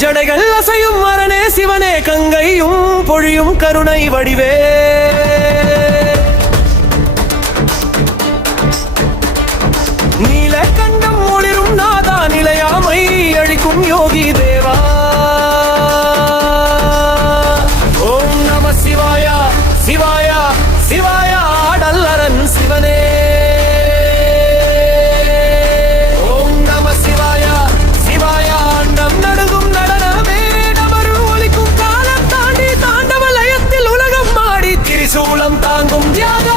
ஜடைகள் அசையும் மரணே சிவனே கங்கையும் பொழியும் கருணை வடிவே நீல கண்டம் ஒளிரும் நாதா நிலையாமை அழிக்கும் யோகி தேவா ஓம் நம சிவாயா சிவாயா சிவாயா ஆடல்லரன் சிவனே சூலம் தாங்கும் தியாக